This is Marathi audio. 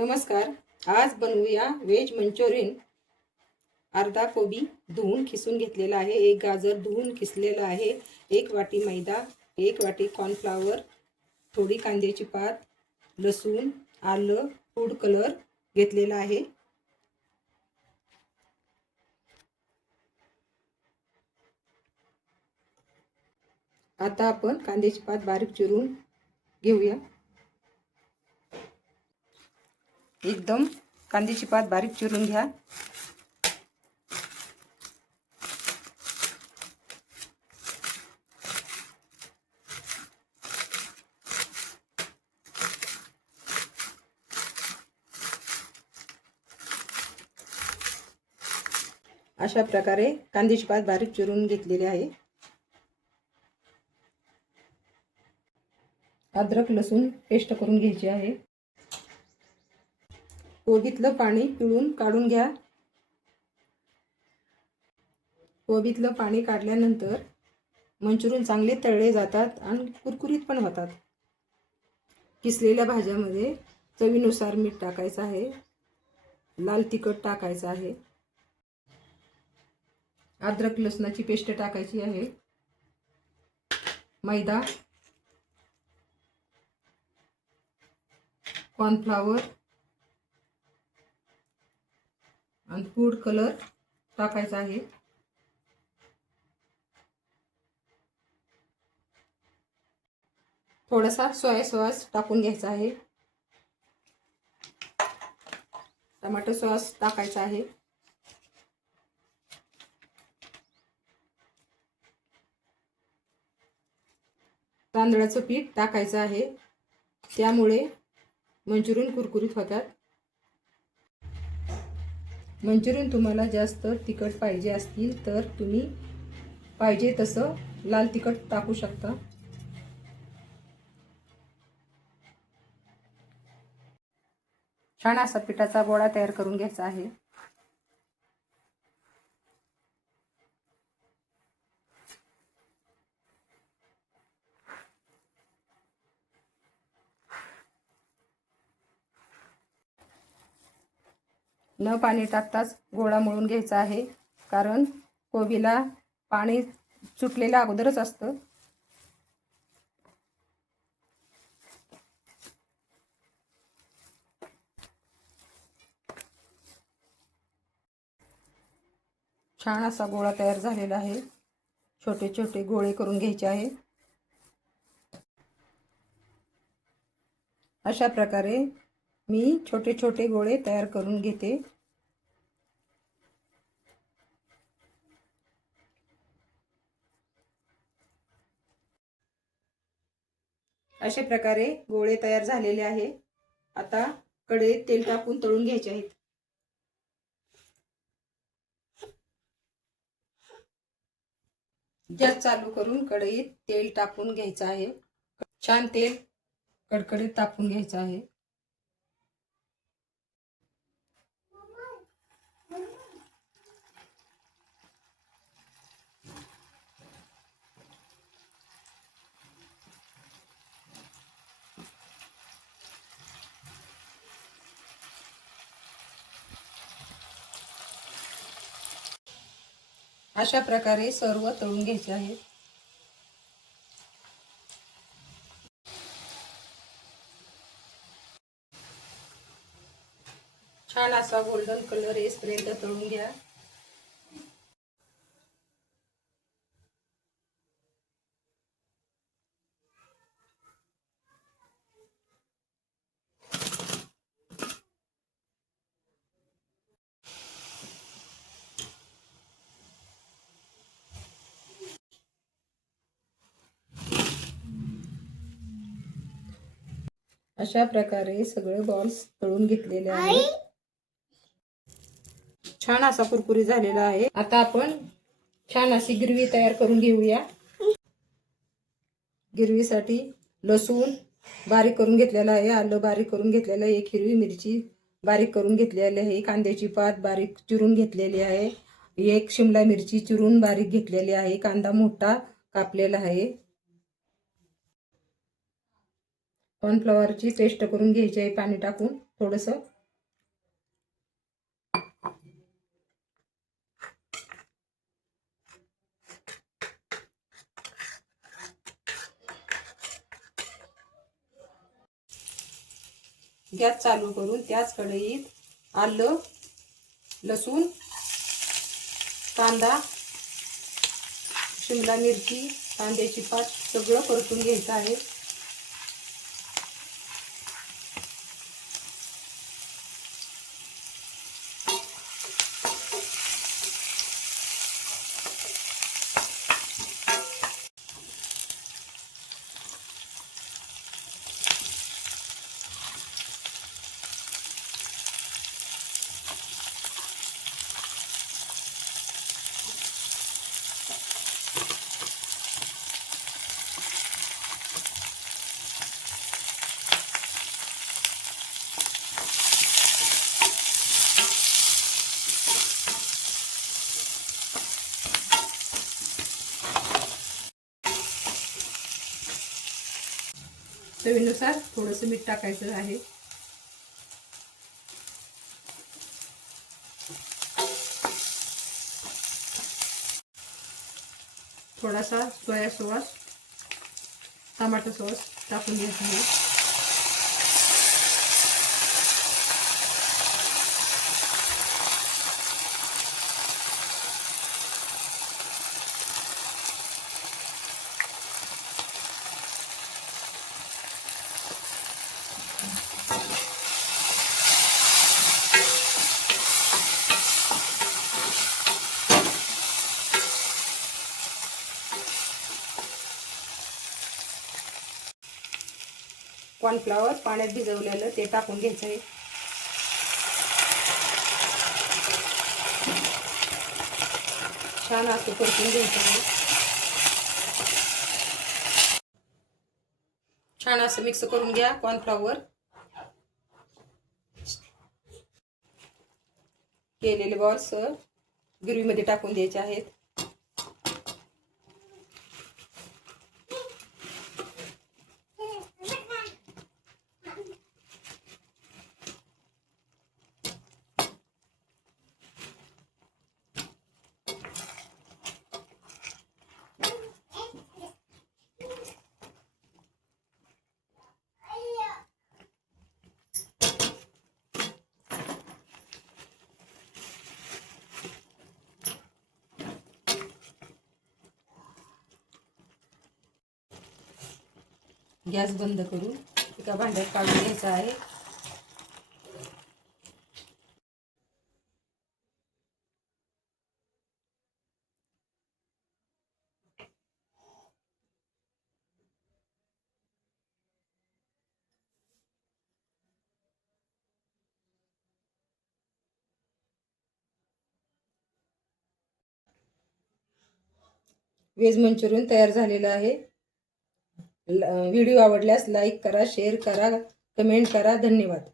नमस्कार. आज बनवूया व्हेज मंचुरियन. अर्धा कोबी धुवून खिसून घेतलेला आहे, एक गाजर धुवून खिसलेला आहे, एक वाटी मैदा, एक वाटी कॉर्नफ्लॉवर, थोडी कांद्याची पात, लसूण, आलं, फूड कलर घेतलेला आहे. आता आपण कांद्याची पात बारीक चिरून घेऊया. एकदम कांद्याची पात बारीक चिरून घ्या. अशा प्रकारे कांद्याची पात बारीक चिरून घेतलेली आहे. अद्रक लसूण पेस्ट करून घ्यायची आहे. कोबीतलं पाणी पिळून काढून घ्या. कोबीतलं पाणी काढल्यानंतर मंचुरियन चांगले तळले जातात आणि कुरकुरीत पण होतात. किसलेल्या भाज्यामध्ये चवीनुसार मीठ टाकायचं आहे, लाल तिखट टाकायचं आहे, अद्रक लसणाची पेस्ट टाकायची आहे, मैदा, कॉर्नफ्लॉवर आणि फूड कलर टाकायचा आहे. थोडासा सोया सॉस टाकून घ्यायचा आहे. टोमॅटो सॉस टाकायचा आहे. तांदळाचं पीठ टाकायचं आहे, त्यामुळे मंचुरियन कुरकुरीत होतात. मंचुरियन तुम्हाला जास्त तिखट पाहिजे असतील तर तुम्ही पाहिजे तसं लाल तिखट टाकू शकता. छान असा पिठाचा गोळा तयार करून घ्यायचा आहे. न पाणी टाकताच गोळा मळून घ्यायचा आहे, कारण कोबीला पाणी सुटलेलं अगोदरच असतं. छान असा गोळा तयार झालेला आहे. छोटे छोटे गोळे करून घ्यायचे आहे. अशा प्रकारे मी छोटे छोटे गोळे तयार करून घेते. अशा प्रकारे गोळे तयार झालेले आहे. आता कढईत तेल टाकून तळून घ्यायचे आहेत. गॅस चालू करून कढईत तेल टाकून घ्यायचं आहे. छान तेल कडकडीत टाकून घ्यायचं आहे. अशा प्रकारे सर्व तळून घ्यायचे आहे. छान असा गोल्डन कलर येईपर्यंत तळून घ्या. अशा प्रकारे सगळे बॉल्स तळून घेतलेले आहेत. छान असा कुरकुरी झालेला आहे. आता आपण छान अशी ग्रेव्ही तयार करून घेऊया. ग्रेव्हीसाठी लसूण बारीक करून घेतलेला आहे, आलं बारीक करून घेतलेलं आहे, एक हिरवी मिरची बारीक करून घेतलेली आहे, कांद्याची पात बारीक चिरून घेतलेली आहे, एक शिमला मिरची चिरून बारीक घेतलेली आहे, कांदा मोठा कापलेला आहे, कॉर्नफ्लॉवरची पेस्ट करून घ्यायची आहे पाणी टाकून थोडंसं. गॅस चालू करून त्याच कढईत आलं, लसूण, कांदा, शिमला मिरची, कांद्याची पात सगळं परतून घ्यायचं आहे. चवीनुसार थोडंसं मीठ टाकायचं आहे. थोडासा सोया सॉस, टमाटो सॉस टाकून घ्यायचा आहे. कॉर्नफ्लॉवर पाण्यात भिजवलेलं ते टाकून घ्यायचं आहे. छान असं परतून घ्यायचं आहे. छान असं मिक्स करून घ्या. कॉर्नफ्लॉवर केलेले बॉल्स ग्रेव्हीमध्ये टाकून द्यायचे आहेत. गॅस बंद करून एका भांड्यात काढून घ्यायचं आहे. व्हेज मंचुरियन तयार झालेलं आहे. व्हिडिओ आवडल्यास लाईक करा, शेअर करा, कमेंट करा. धन्यवाद.